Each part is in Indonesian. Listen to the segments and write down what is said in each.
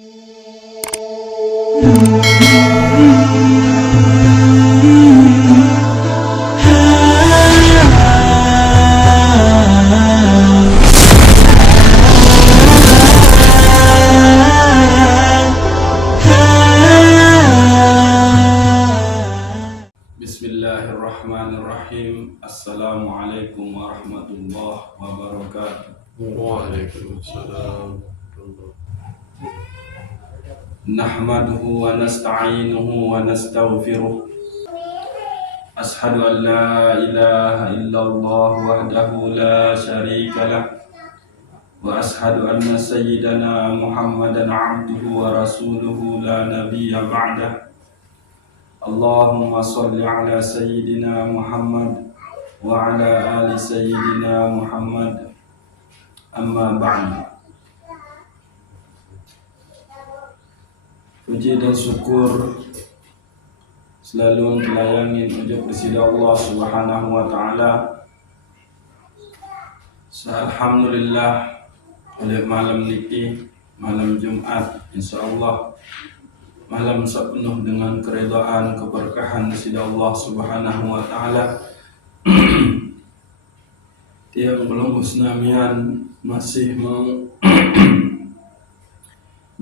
Bismillahirrahmanirrahim. Assalamualaikum warahmatullahi wabarakatuh. Waalaikumsalam. Nahmaduhu wa nasta'inuhu wa nastaghfiruh. Ashhadu an la ilaha illallah wahdahu la syarika lah. Wa ashhadu anna sayyidana Muhammadan abduhu wa rasuluhu la nabiyya ba'dah. Allahumma salli ala sayyidina Muhammad wa ala ali sayyidina Muhammad. Amma ba'du. Puji dan syukur selalu dilayangin ujub kepada Allah Subhanahu wa taala. Alhamdulillah oleh malam niki, malam Jumat, insyaallah malam sepenuh dengan keridhaan keberkahan dari Allah Subhanahu wa taala. Tiang belum husnamian masih mau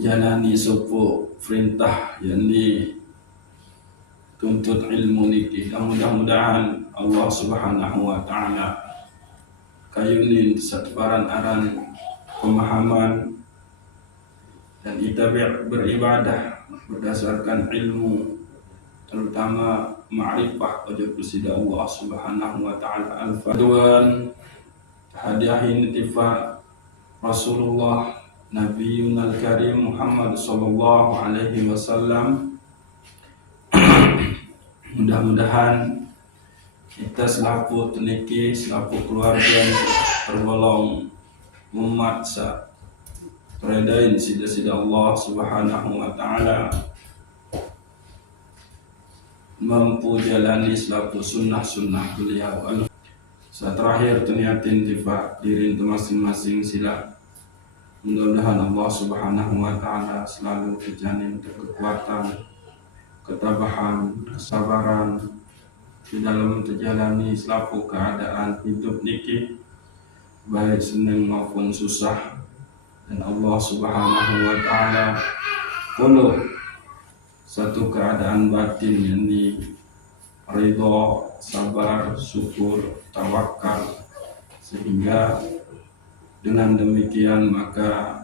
jalani supu perintah yang dituntut ilmu niki. Mudah-mudahan Allah Subhanahu wa taala kayunin satubaran aran pemahaman dan kita beribadah berdasarkan ilmu, terutama ma'rifah kepada Allah Subhanahu wa taala. Al-Fadwan hadiahin ittifaq Rasulullah Nabiyuna Al-Karim Muhammad sallallahu alaihi wasallam. Mudah-mudahan kita selaku teniki, selaku keluarga tergolong umat teredain sida Allah Subhanahu wa taala, mampu jalani selaku sunnah-sunnah beliau. Saat terakhir teniatin tifak diri masing-masing sila. Mudah-mudahan Allah Subhanahu wa taala selalu kejanin kekuatan, ketabahan, kesabaran di dalam menjalani selaku keadaan hidup niki, baik senang maupun susah. Dan Allah Subhanahu wa taala perlu satu keadaan batin yang ridha, sabar, syukur, tawakal, sehingga dengan demikian maka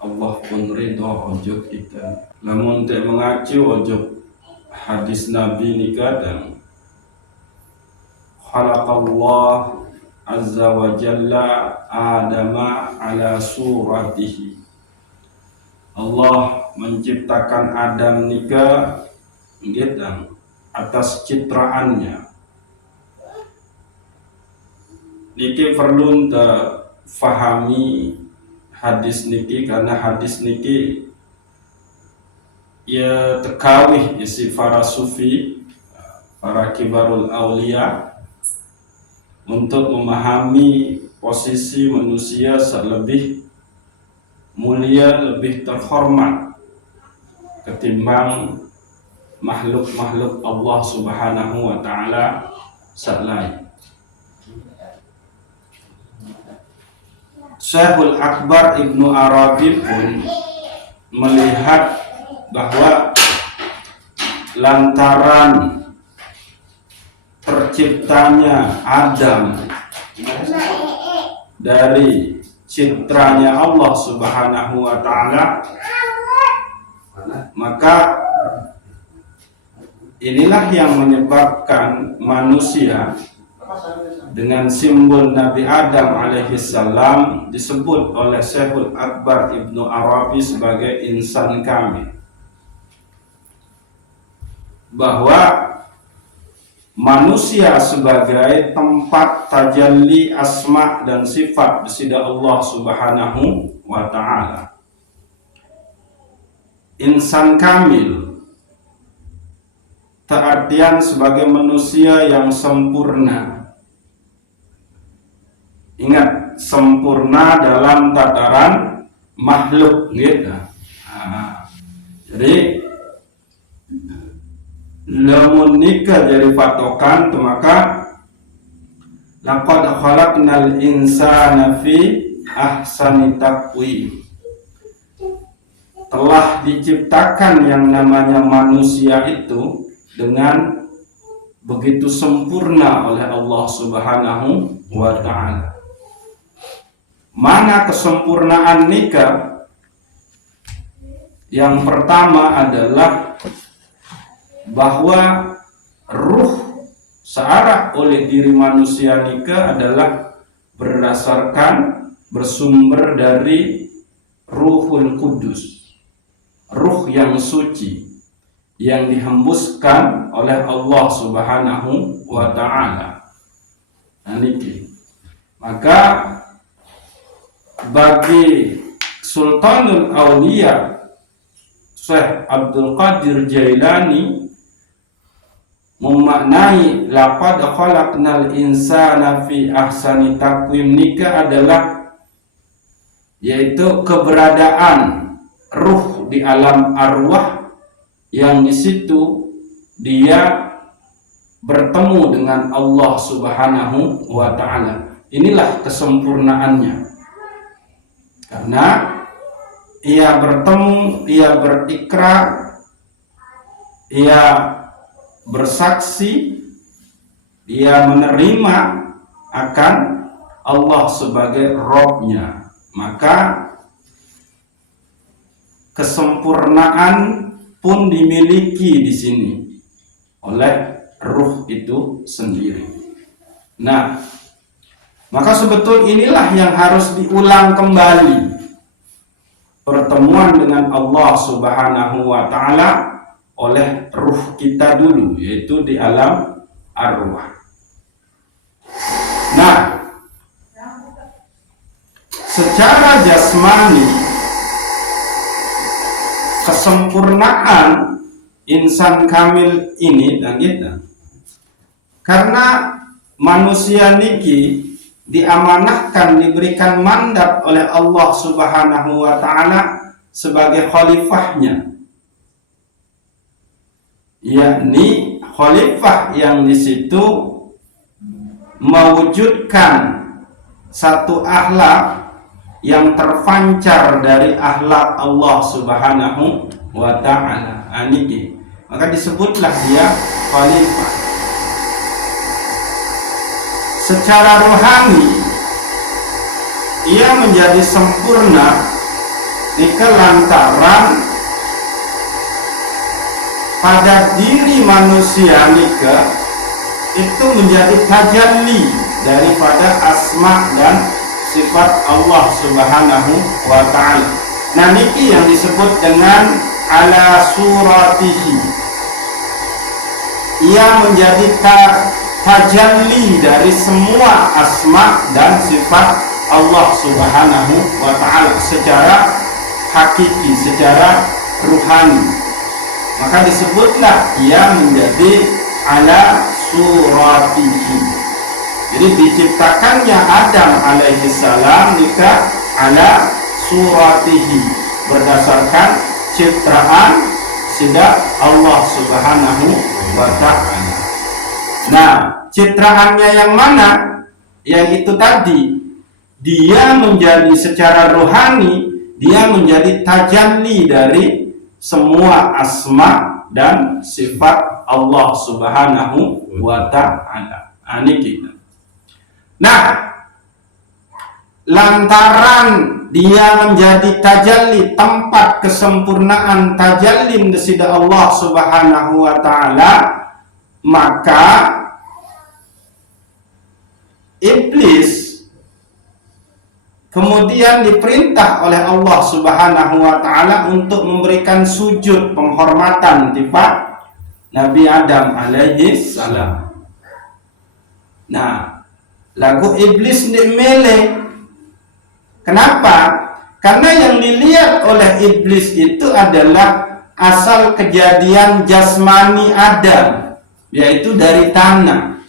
Allah pun ridha ojok kita. Namun tak mengacu ojok hadis Nabi nikah dan khalaqallah azza wa jalla Adama ala suratihi. Allah menciptakan Adam nikah gitu atas citraannya. Niki perlu fahami hadis niki, karena hadis niki ya tekawih isi para sufi, para kibarul aulia, untuk memahami posisi manusia lebih mulia, lebih terhormat ketimbang makhluk-makhluk Allah Subhanahu wa taala lain. Syekhul Akbar Ibnu Arabi pun melihat bahwa lantaran terciptanya Adam dari citranya Allah Subhanahu wa taala, maka inilah yang menyebabkan manusia dengan simbol Nabi Adam alaihissalam disebut oleh Syekhul Akbar Ibnu Arabi sebagai insan kamil, bahwa manusia sebagai tempat tajalli asma dan sifat besida Allah Subhanahu wa ta'ala. Insan kamil artian sebagai manusia yang sempurna. Ingat, sempurna dalam tataran makhluk gitu. Jadi lamun nikah jadi patokan, maka laqad khalaqnal insana fi ahsani taqwim. Telah diciptakan yang namanya manusia itu dengan begitu sempurna oleh Allah Subhanahu wa ta'ala. Mana kesempurnaan nikah? Yang pertama adalah bahwa ruh searah oleh diri manusia nikah adalah berdasarkan bersumber dari Ruhul Kudus, ruh yang suci yang dihembuskan oleh Allah Subhanahu wa ta'ala. Nah, niki. Maka bagi Sultanul Aulia Syekh Abdul Qadir Jailani memaknai laqad khalaqnal insana fi ahsani taqwim nikah adalah yaitu keberadaan ruh di alam arwah yang di situ dia bertemu dengan Allah Subhanahu wa ta'ala. Inilah kesempurnaannya. Karena ia bertemu, ia berikrar, ia bersaksi, ia menerima akan Allah sebagai Robnya. Maka kesempurnaan pun dimiliki di sini oleh ruh itu sendiri. Nah, maka sebetul inilah yang harus diulang kembali, pertemuan dengan Allah Subhanahu wa ta'ala oleh ruh kita dulu, yaitu di alam arwah. Nah, secara jasmani kesempurnaan insan kamil ini dan kita, karena manusia niki diamanahkan, diberikan mandat oleh Allah Subhanahu wa ta'ala sebagai khalifahnya, yakni khalifah yang di situ mewujudkan satu akhlak yang terpancar dari akhlak Allah Subhanahu wa ta'ala. Aniki, maka disebutlah dia khalifah. Secara rohani ia menjadi sempurna jika lantaran pada diri manusia nikah itu menjadi tajalli daripada asma dan sifat Allah Subhanahu wa ta'ala. Nah, niki yang disebut dengan ala suratihi. Ia menjadi tajalli dari semua asma dan sifat Allah Subhanahu wa ta'ala secara hakiki, secara ruhani. Maka disebutlah ia menjadi ala suratihi. Jadi diciptakannya Adam alaihi salam nikah ala suratihi, berdasarkan citraan sidak Allah Subhanahu wa ta'ala. Nah, citraannya yang mana? Yang itu tadi, dia menjadi secara rohani, dia menjadi tajalli dari semua asma dan sifat Allah Subhanahu wa ta'ala. Ini kita. Nah, lantaran dia menjadi tajalli, tempat kesempurnaan tajalli desida Allah Subhanahu wa ta'ala, maka iblis kemudian diperintah oleh Allah Subhanahu wa ta'ala untuk memberikan sujud penghormatan kepada Nabi Adam alaihi salam. Nah, lagu iblis dimele. Kenapa? Karena yang dilihat oleh iblis itu adalah asal kejadian jasmani Adam, yaitu dari tanah.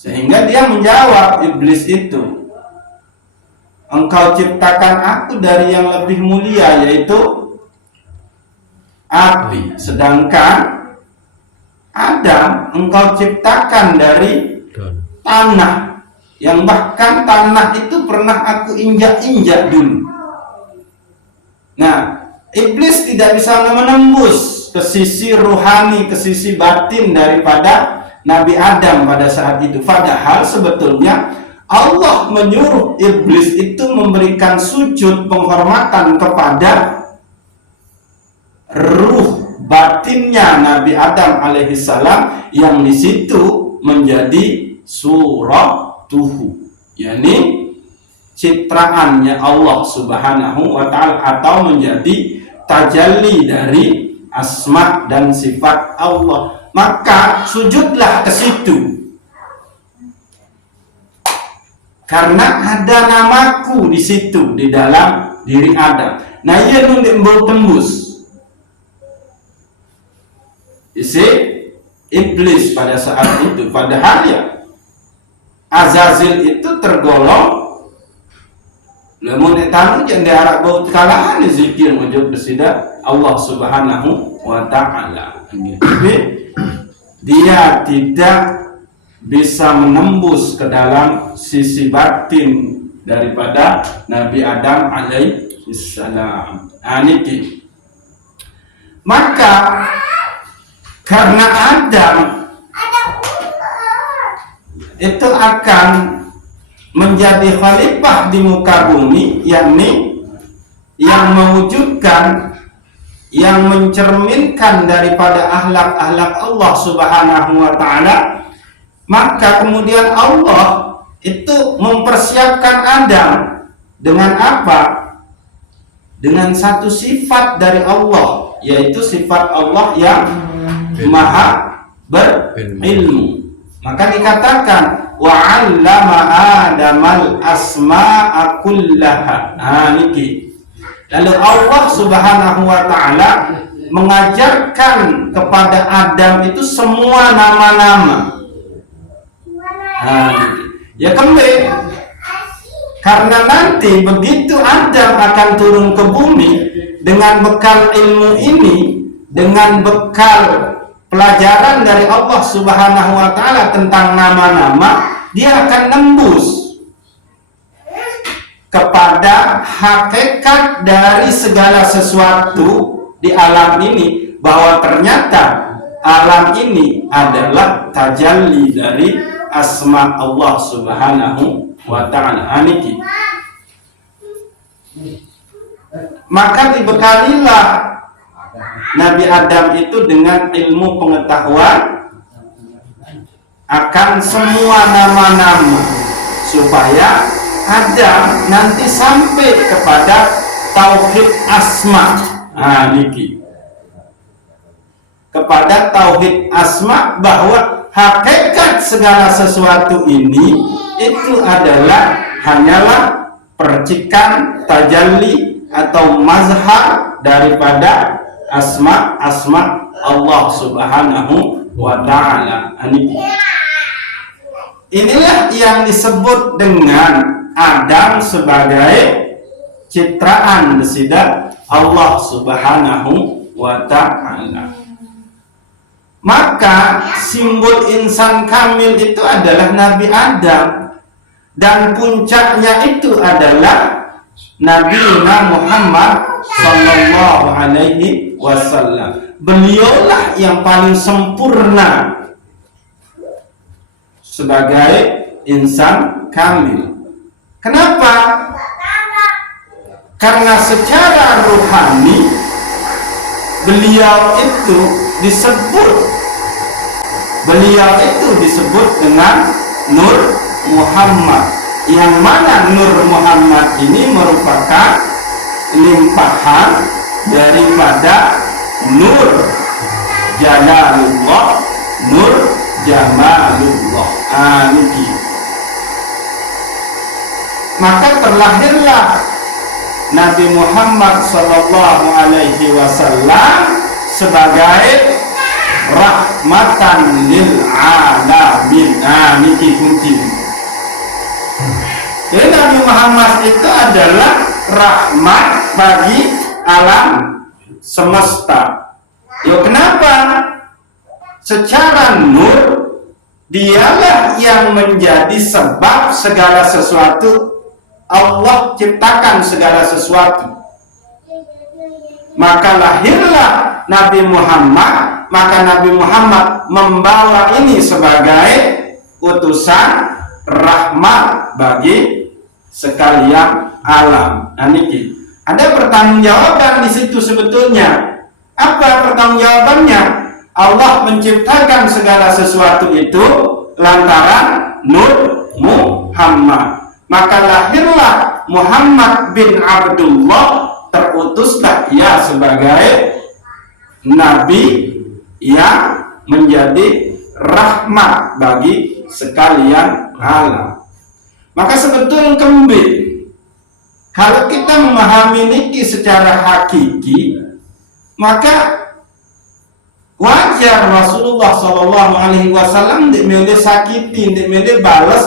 Sehingga dia menjawab, iblis itu, engkau ciptakan aku dari yang lebih mulia, yaitu api, sedangkan Adam engkau ciptakan dari tanah, yang bahkan tanah itu pernah aku injak-injak dulu. Nah, iblis tidak bisa menembus ke sisi rohani, ke sisi batin daripada Nabi Adam pada saat itu. Padahal sebetulnya Allah menyuruh iblis itu memberikan sujud penghormatan kepada ruh batinnya Nabi Adam alaihissalam, yang di situ menjadi suratuhu, yakni citraannya Allah subhanahu wa ta'ala, atau menjadi tajalli dari asma dan sifat Allah. Maka sujudlah ke situ, karena ada namaku di situ, di dalam diri Adam. Nah, ia nundik tembus isi iblis pada saat itu. Padahal ya Azazil itu tergolong lamun etanu yang diharap bau kalahan zikir wujud bersida Allah subhanahu wa ta'ala. Tapi dia tidak bisa menembus ke dalam sisi batin daripada Nabi Adam alaihissalam. Aniki. Maka karena Adam itu akan menjadi khalifah di muka bumi, yakni yang mewujudkan, yang mencerminkan daripada akhlak-akhlak Allah subhanahu wa ta'ala, maka kemudian Allah itu mempersiapkan Adam dengan apa? Dengan satu sifat dari Allah, yaitu sifat Allah yang maha berilmu. Maka dikatakan wa 'allama Adamal asma'a kullaha. Niki. Lalu Allah subhanahu wa ta'ala mengajarkan kepada Adam itu semua nama-nama. Ya kembali, karena nanti begitu Adam akan turun ke bumi dengan bekal ilmu ini, dengan bekal pelajaran dari Allah subhanahu wa ta'ala tentang nama-nama, dia akan nembus kepada hakikat dari segala sesuatu di alam ini, bahwa ternyata alam ini adalah tajalli dari asma Allah subhanahu wa ta'ala. Aniki. Maka dibekalilah Nabi Adam itu dengan ilmu pengetahuan akan semua nama-nama, supaya Adam nanti sampai kepada tauhid asma. Niki. Kepada tauhid asma, bahwa hakikat segala sesuatu ini itu adalah hanyalah percikan tajalli atau mazhar daripada asma Allah subhanahu wa ta'ala. Inilah yang disebut dengan Adam sebagai citraan besida Allah subhanahu wa ta'ala. Maka simbol insan kamil itu adalah Nabi Adam, dan puncaknya itu adalah Nabi Muhammad sallallahu alaihi wasallam. Beliaulah yang paling sempurna sebagai insan kamil. Kenapa? Karena secara ruhani beliau itu disebut dengan Nur Muhammad, yang mana Nur Muhammad ini merupakan limpahan daripada Nur Jalalullah, Nur Jamalullah. Niki. Maka terlahirlah Nabi Muhammad sallallahu alaihi wasallam sebagai rahmatan lil alamin. Niki kunci. Jadi Nabi Muhammad itu adalah rahmat bagi alam semesta. Ya kenapa? Secara nur dialah yang menjadi sebab segala sesuatu. Allah ciptakan segala sesuatu. Maka lahirlah Nabi Muhammad. Maka Nabi Muhammad membawa ini sebagai utusan rahmat bagi sekalian alam. Nah, niki ada pertanggungjawaban di situ sebetulnya. Apa pertanggungjawabannya? Allah menciptakan segala sesuatu itu lantaran nur Muhammad. Maka lahirlah Muhammad bin Abdullah, terutuslah ia sebagai nabi yang menjadi rahmat bagi sekalian alam. Maka sebetulnya kembali, kalau kita memahami niki secara hakiki, maka wajar Rasulullah SAW tidak boleh sakiti, tidak boleh balas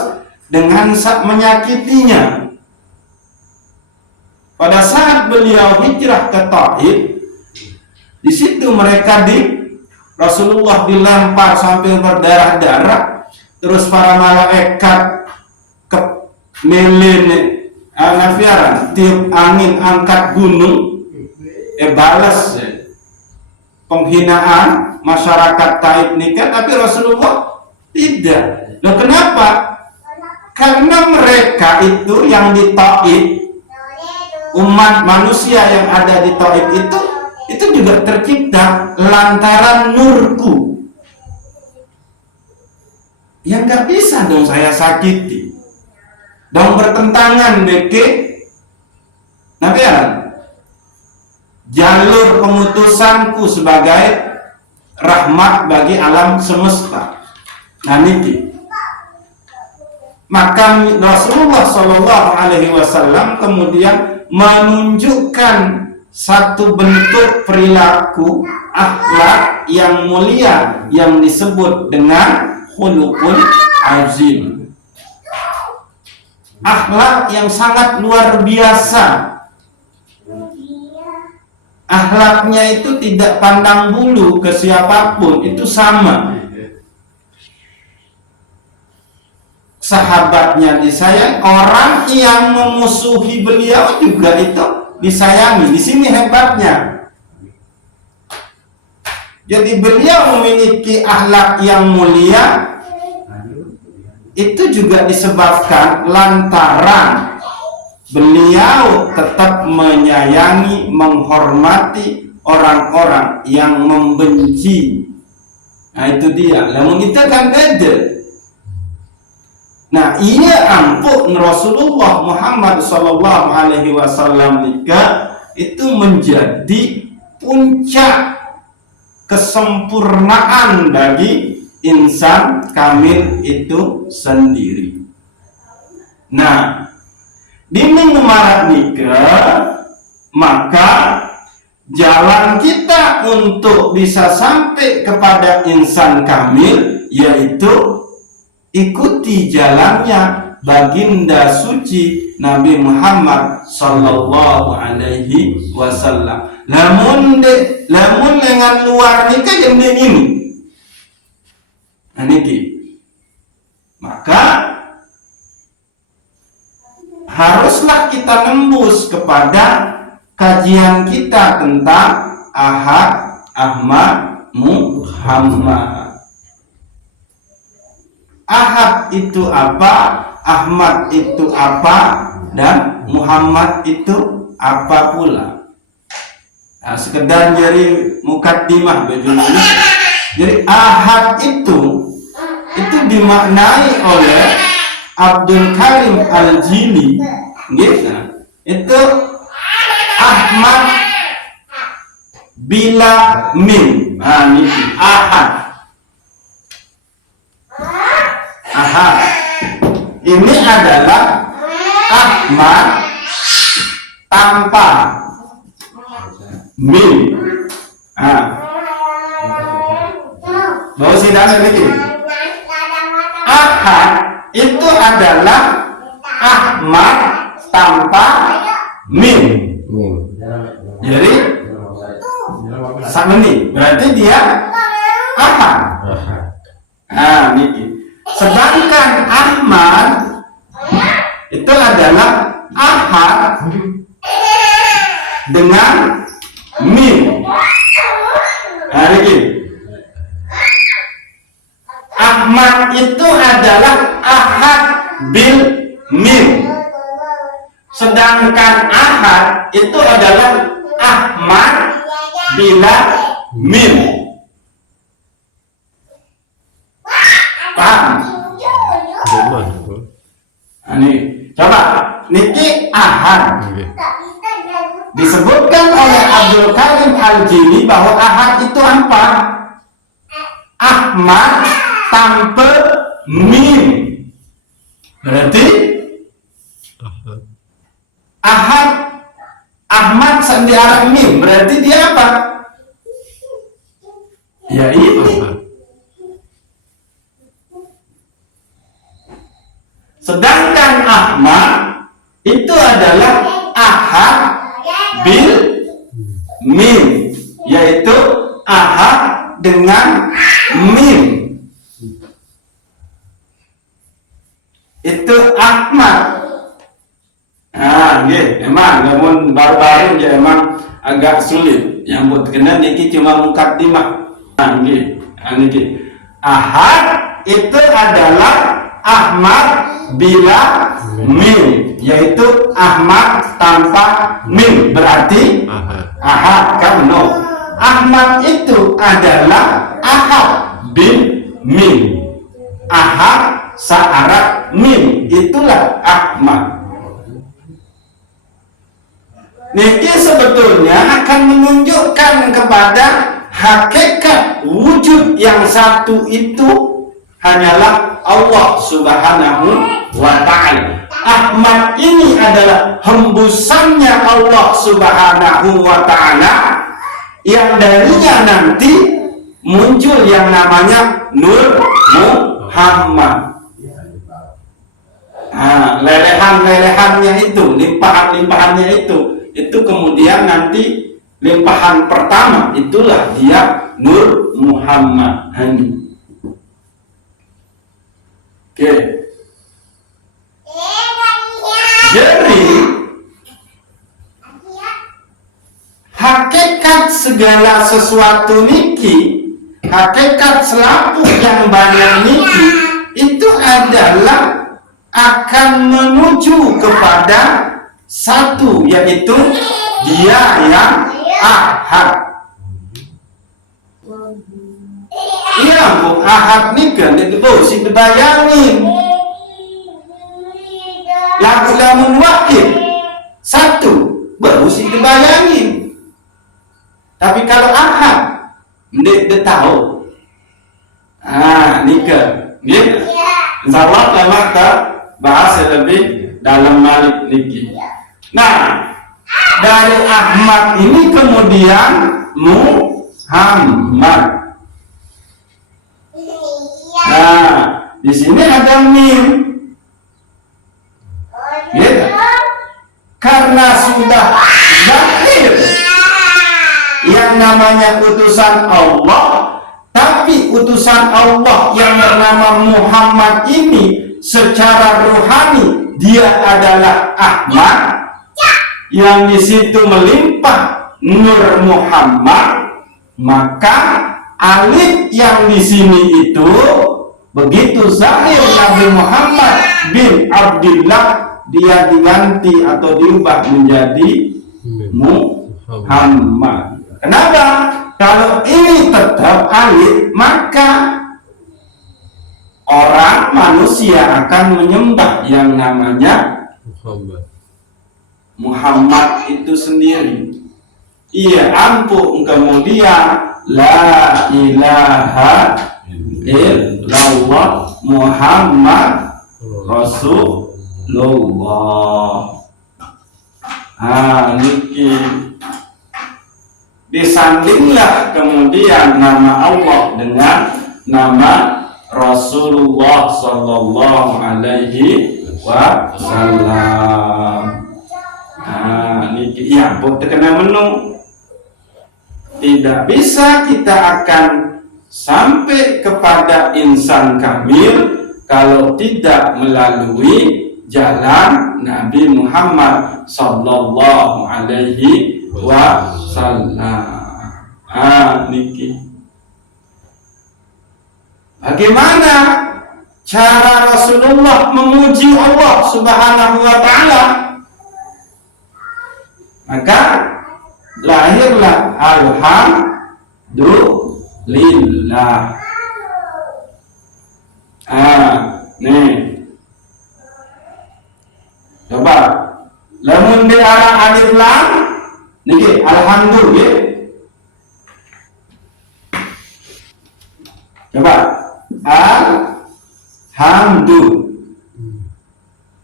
dengan menyakitinya. Pada saat beliau hijrah ke Taif, di situ mereka Rasulullah dilempar sampai berdarah-darah, terus para malaikat ke melene nafiaran tiup angin angkat gunung, balas penghinaan masyarakat Taif nikah, tapi Rasulullah tidak. Loh kenapa? Karena mereka itu yang di Taif, umat manusia yang ada di Taif itu juga tercipta lantaran nurku. Ya nggak bisa dong saya sakiti, dong bertentangan deke nafiaran jalur pemutusanku sebagai rahmat bagi alam semesta. Nah niki, maka Rasulullah SAW kemudian menunjukkan satu bentuk perilaku akhlak yang mulia yang disebut dengan khuluqul azim, akhlak yang sangat luar biasa. Akhlaknya itu tidak pandang bulu ke siapapun, itu sama. Sahabatnya disayang, orang yang memusuhi beliau juga itu disayangi. Di sini hebatnya. Jadi beliau memiliki akhlak yang mulia, itu juga disebabkan lantaran beliau tetap menyayangi, menghormati orang-orang yang membenci. Nah itu dia. Namun kita kan beda. Nah iya ampun Rasulullah Muhammad SAW nikah itu menjadi puncak kesempurnaan bagi insan kamil itu sendiri. Nah dini ngemarat nikah, maka jalan kita untuk bisa sampai kepada insan kamil yaitu ikuti jalannya baginda suci Nabi Muhammad sallallahu alaihi wasallam. Lamun dengan luar nikah yang ini. Nah niki. Maka haruslah kita nembus kepada kajian kita tentang Ahad, Ahmad, Muhammad. Ahad itu apa, Ahmad itu apa, dan Muhammad itu apa pula. Nah, sekedar jadi mukaddimah bagaimana. Jadi Ahad itu dimaknai oleh Abdul Karim Al-Jili, gitu. Itu Ahmad bila mim. Nah, ini Ahad. Ahad ini adalah Ahmad tanpa mim. Bawa sidang ini. Ahad itu adalah Ahmad tanpa mim. Jadi sama nih, berarti dia ahad. Nah, niki. Sedangkan Ahmad itu adalah ahad dengan mim. Nah, niki. Ahmad itu adalah ahad bil mim. Sedangkan ahad itu adalah Ahmad bila mim. Paham? Ini coba niki ahad. Disebutkan oleh Abdul Karim Al-Jili bahwa ahad itu apa? Ahmad tanpa mim. Berarti ahad Ahmad sandiara mim. Berarti dia apa? Ya ini. Sedangkan Ahmad itu adalah ahad bil mim, yaitu ahad dengan mim. Itu Ahmad. Nah, nggih, emang namun baru-baru ya emang agak sulit. Yang buat kena niki cuma mukaddimah. Nah, nggih, niki. Ahad itu adalah Ahmad bila mim, yaitu Ahmad tanpa mim, berarti ahad kan no. Ahmad itu adalah ahad bin mim. Ahad sa'arat mim, itulah Ahmad. Niki sebetulnya akan menunjukkan kepada hakikat wujud yang satu itu hanyalah Allah Subhanahu wa ta'ala. Ahmad ini adalah hembusannya Allah Subhanahu wa ta'ala, yang darinya nanti muncul yang namanya Nur Muhammad. Nah, lelehan-lelehannya itu, limpahan-limpahannya itu kemudian nanti limpahan pertama itulah dia Nur Muhammad. Oke. Jadi hakikat segala sesuatu niki, hakikat selapu yang banyak niki itu adalah akan menuju kepada satu, yaitu dia yang ahad. Iya, bu, ahad nih kan itu sih dibayangin. Lamun wahid satu baru sih dibayangin. Tapi kalau ahad ndek tahu. Ah, nikah. Nih. Insyaallah lama kita bahas lebih dalam malik niki. Nah, dari Ahmad ini kemudian Muhammad. Nah, di sini ada mim. Gitu. Karena sudah zahir yang namanya utusan Allah, tapi utusan Allah yang bernama Muhammad ini secara rohani dia adalah Ahmad, yang di situ melimpah Nur Muhammad, maka alif yang di sini itu begitu zahir Nabi Muhammad bin Abdullah, dia diganti atau diubah menjadi Muhammad. Kenapa? Kalau ini tetap alif, maka orang manusia akan menyembah yang namanya Muhammad itu sendiri. Iya, ampun, kemudian la ilaha illallah Muhammad Rasulullah. Niki disandinglah kemudian nama Allah dengan nama Rasulullah sallallahu alaihi wasallam. Niki ya buat terkena menu tidak tidak bisa kita akan sampai kepada insan kamil kalau tidak melalui jalan Nabi Muhammad sallallahu alaihi wasallam. Niki. Bagaimana cara Rasulullah memuji Allah Subhanahu wa taala? Maka lahirlah alhamdulillah. Nih. Coba lamun di arah alif lam niki alhamdulillah. Coba alhamdu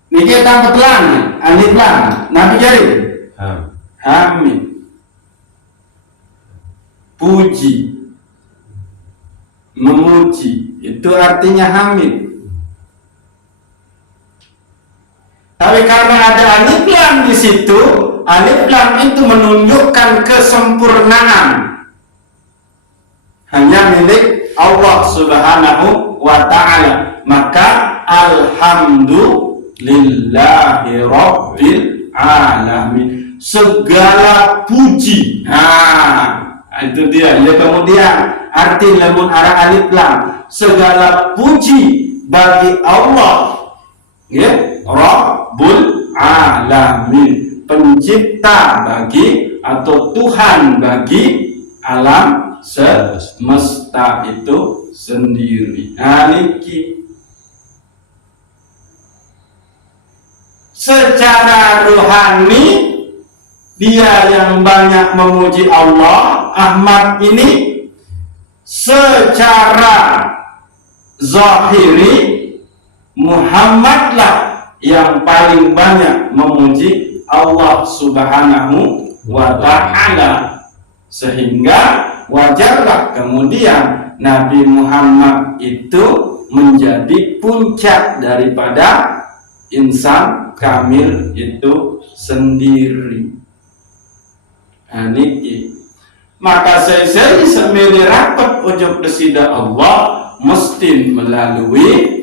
niki tambah lam alif lam nabi jadi amin. Puji, memuji, itu artinya hamid. Tapi karena ada alif lam di situ, alif lam itu menunjukkan kesempurnaan. Hanya milik Allah Subhanahu wa ta'ala. Maka alhamdulillahi rabbil alamin. Segala puji. Itu dia. Ya, kemudian arti lamun arah alif lam, segala puji bagi Allah, ya, Rabbul alamin, pencipta bagi atau Tuhan bagi alam semesta itu sendiri. Niki secara rohani dia yang banyak memuji Allah. Ahmad ini secara zahiri Muhammadlah yang paling banyak memuji Allah Subhanahu wa ta'ala, sehingga wajarlah kemudian Nabi Muhammad itu menjadi puncak daripada insan kamil itu sendiri. Niki. Maka saya semili rapat ujub desida Allah mesti melalui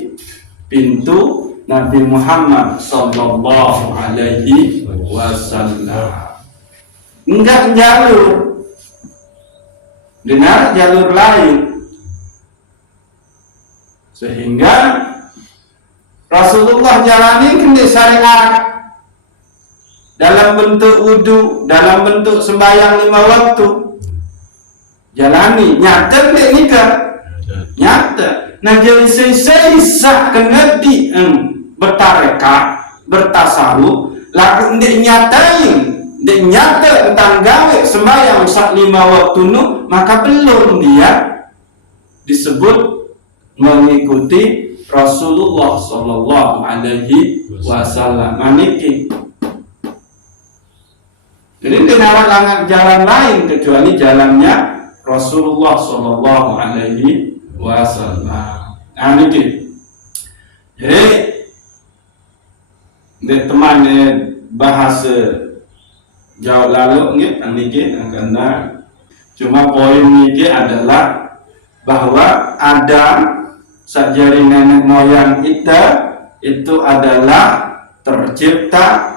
pintu Nabi Muhammad sallallahu alaihi wasallam. Enggak jalur dengan jalur lain. Sehingga Rasulullah jalani kendi syariat dalam bentuk wudu, dalam bentuk sembahyang 5 waktu. Jalani nyata dek nikah. Nyata. Nah jadi saya kena di bertarekat, bertasawuf, laku dek nyatain, dek nyata tentang gawe sembahyang 5 waktu nu, maka belum dia disebut mengikuti Rasulullah sallallahu alaihi wasallam. Maniki. Jadi tidak jalan lain kecuali jalannya Rasulullah sallallahu alaihi wasallam. Niki. Jadi teman bahasa jauh lalu niki karena cuma poin niki adalah bahwa ada sajari nenek moyang kita itu adalah tercipta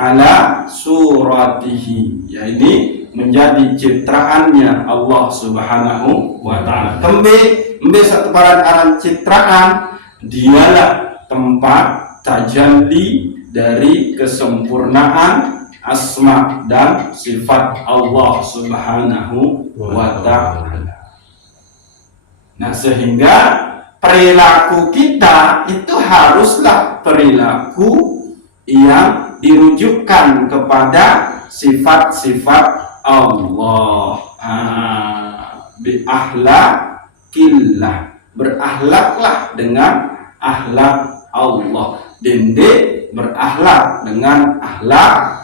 ala suratihi, yaitu menjadi citraannya Allah Subhanahu wa ta'ala. Kembe satu paran citraan, dialah tempat tajalli dari kesempurnaan asma dan sifat Allah Subhanahu wa ta'ala. Nah, sehingga perilaku kita itu haruslah perilaku yang dirujukkan kepada sifat-sifat Allah. Bi akhlaqillah, berakhlaklah dengan akhlak Allah. Dende berakhlak dengan akhlak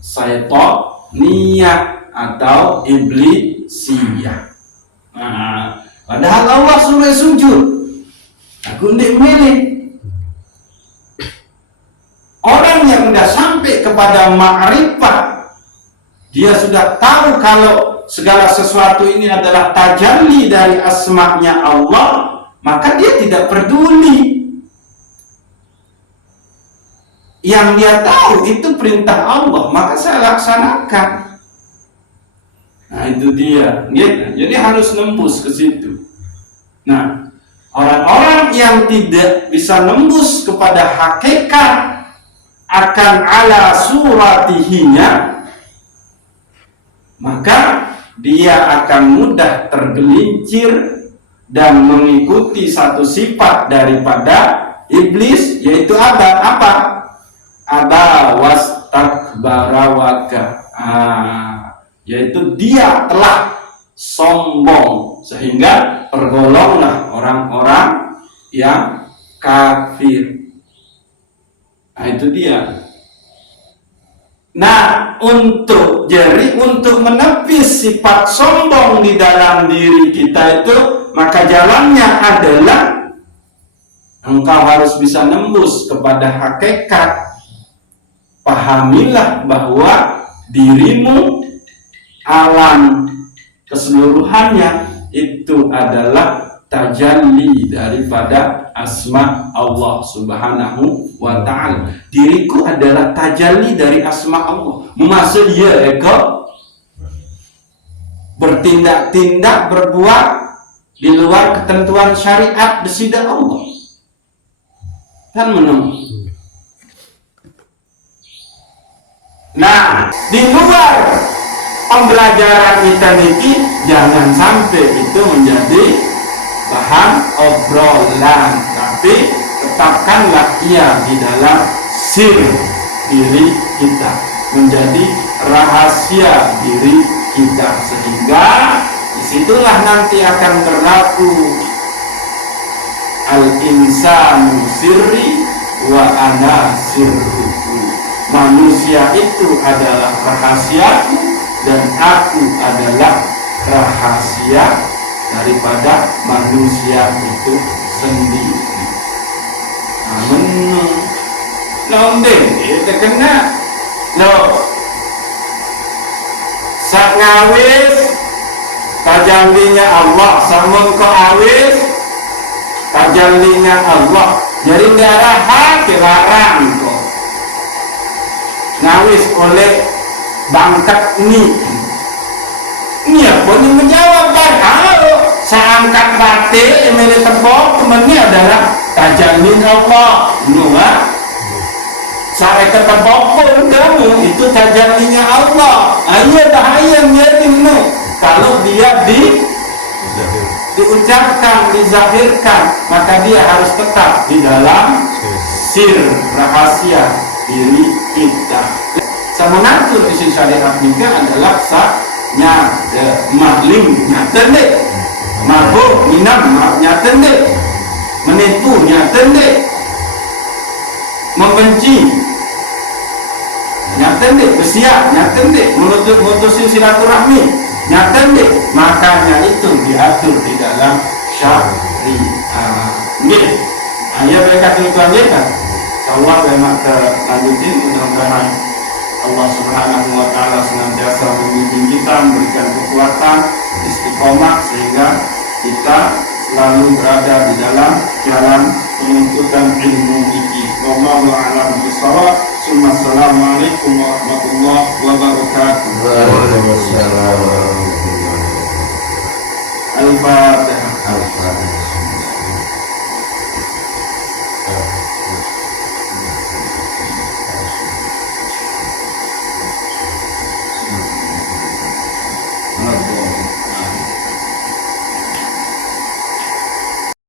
syaitaniyah atau iblisiyah. Padahal Allah suruh sujud, aku ndik milih. Orang yang sudah sampai kepada ma'rifat, dia sudah tahu kalau segala sesuatu ini adalah tajalli dari asma-Nya Allah, maka dia tidak peduli. Yang dia tahu itu perintah Allah, maka saya laksanakan. Nah, itu dia. Jadi harus nembus ke situ. Nah, orang-orang yang tidak bisa nembus kepada hakikat akan ala suratihinya, maka dia akan mudah tergelincir dan mengikuti satu sifat daripada iblis, yaitu apa? Aba wastakbara waka, yaitu dia telah sombong sehingga tergolonglah orang-orang yang kafir. Nah, itu dia. Nah, untuk menepis sifat sombong di dalam diri kita itu, maka jalannya adalah engkau harus bisa nembus kepada hakikat. Pahamilah bahwa dirimu, alam keseluruhannya itu adalah tajalli daripada asma Allah Subhanahu wa ta'ala. Diriku adalah tajalli dari asma Allah. Maksud ya eko bertindak-tindak, berbuat di luar ketentuan syariat besida Allah. Kan menurut. Nah, di luar pembelajaran kita ini jangan sampai itu menjadi bahan obrolan, tapi tetapkanlah ia di dalam sir diri kita, menjadi rahasia diri kita, sehingga disitulah nanti akan berlaku al-insanu sirri wa ana sirruhu. Manusia itu adalah rahasiaku dan aku adalah rahasia daripada manusia itu sendiri. Amin. Londeng itu kena lo sak ngawis tajallinya Allah sama kau awis tajallinya Allah, jadi nggak ada hak larang kok ngawis oleh bangkat ini apa yang menjawab kan? Halo, saya angkat batik emeli tebok temennya adalah tajallin Allah, nua saya ketebok pun kamu itu tajallinya Allah. Ayo bahaya jadi kalau dia diucapkan, dizahirkan, maka dia harus tetap di dalam sir rahasia diri kita. Sama mengatur isi syariat nikah adalah sahnya maklim nyata dek, mabuk minam nyata dek, menipu nyata dek, membenci nyata dek, bersiap nyata dek, memutusin silaturahmi nyata dek, makanya itu diatur di dalam syariat. Nggih, ayo mereka tuan kita. Allah memang lanjutin, mudah-mudahan Allah Subhanahu wa ta'ala senantiasa membimbing kita, memberikan kekuatan istiqomah sehingga kita selalu berada di dalam jalan penuntutan ilmu ini. Wallahu a'lam bishawab. Assalamualaikum warahmatullahi wabarakatuh. Waalaikumsalam. Al-Fatihah.